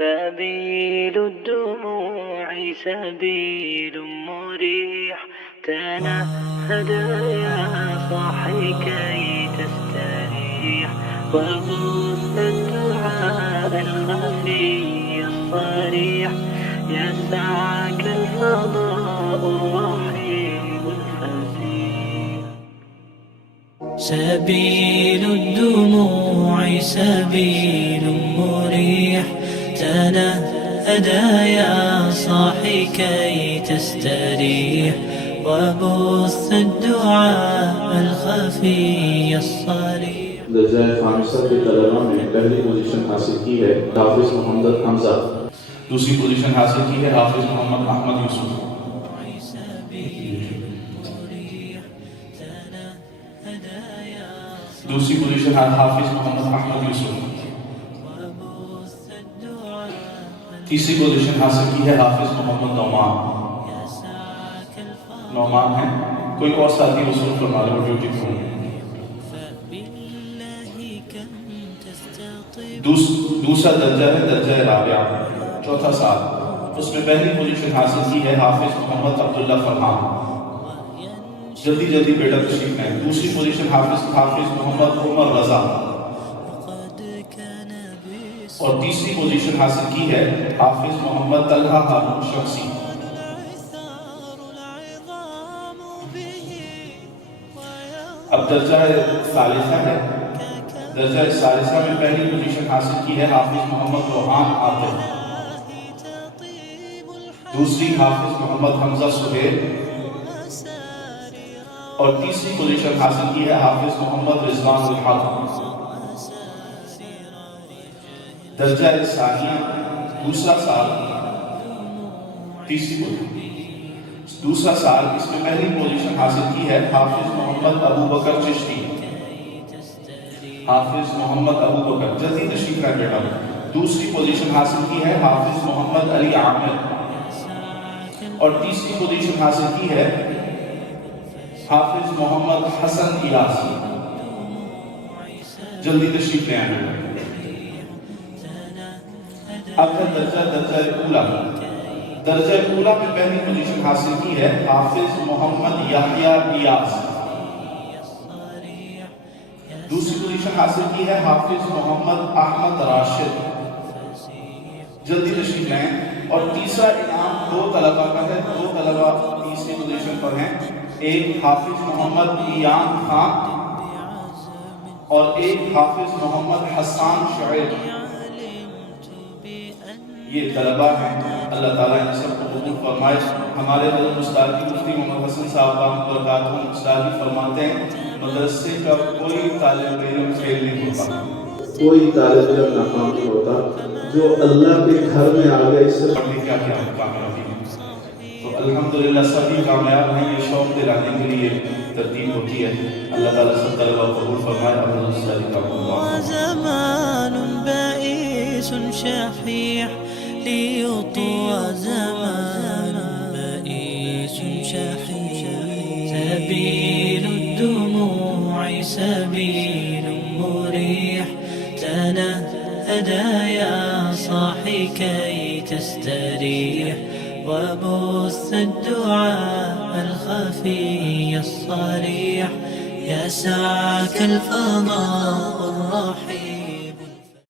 سبيل الدموع سبيل مريح، تنهد يا صاحي كي تستريح، وبث الدعاء الخفي الصريح، يسعك الفضاء الرحيم الفسيح. سبيل الدموع سبيل مريح، تنهدى يا صاحي كي تستريح، وبث الدعاء الخفي الصريح. درجہ خامسہ کے طلباء میں پہلی پوزیشن حاصل کی ہے حافظ محمد حمزہ، دوسری پوزیشن حاصل کی ہے حافظ محمد احمد یوسف، دوسری پوزیشن حافظ محمد احمد یوسف، تیسری پوزیشن حاصل کی ہے حافظ محمد نعمان ہے، کوئی اور ساتھی وصول فرما لے ڈیوٹی پہ ہوں. دوسرا درجہ ہے درجہ رابعہ، چوتھا سال، اس میں پہلی پوزیشن حاصل کی ہے حافظ محمد عبداللہ فرحان، جلدی جلدی بیٹا تشریف لائیں. دوسری پوزیشن حافظ محمد عمر رضا، اور تیسری پوزیشن حاصل کی ہے حافظ محمد طلحہ ہارون شخصی. اب درجہ ثالثہ ہے. درجہ ثالثہ میں پہلی پوزیشن حاصل کی ہے حافظ محمد روحان عاطف، دوسری حافظ محمد حمزہ سہیل، اور تیسری پوزیشن حاصل کی ہے حافظ محمد رضوان الحق. درجہ ثانیہ دوسرا سال، دوسرا سال، اس میں پہلی پوزیشن حاصل کی ہے حافظ محمد ابو بکر چشتی، حافظ محمد ابو بکر، جلدی تشریف لائیں بیٹا. دوسری پوزیشن حاصل کی ہے حافظ محمد علی عامر، اور تیسری پوزیشن حاصل کی ہے حافظ محمد حسن ایاس. جلدی تشریف لے آئیں. اب ہے درجہ اولا. درجہ اولا میں پہلی پوزیشن حاصل کی ہے حافظ محمد یحییٰ ایاس، دوسری پوزیشن حاصل کی ہے حافظ محمد احمد راشد. جلدی تشریف لائیں. اور تیسرا انعام دو طلباء کا ہے، دو طلباء تیسری پوزیشن پر ہیں، ایک حافظ محمد ایان خان اور ایک حافظ محمد حسان شعیب. یہ طلباء ہیں، اللہ تعالیٰ ان سب کو قبول فرمائے. ہمارے حضرت استاد کی مفتی محمد حسن صاحب برکاتہ استاد فرماتے ہیں مدرسے کا کوئی طالب علم فیل نہیں ہوتا، کوئی طالب علم ناکام نہیں ہوتا جو اللہ کے گھر میں آ گئے. اس سے کیا کامیابی ہے. تو الحمدللہ سبھی کامیاب ہیں. یہ شوق دلانے کے لیے ترتیب ہوتی ہے. اللہ تعالیٰ سب طلباء کو قبول فرمائے. زمان بائس شحيح ليطوى، زمان بائس شحيح، سبيل الدموع سبيل مريح، تنهدى يا صاحي كي تستريح، وبث الدعاء الخفي الصريح، يسعك الفضاء الرحيم.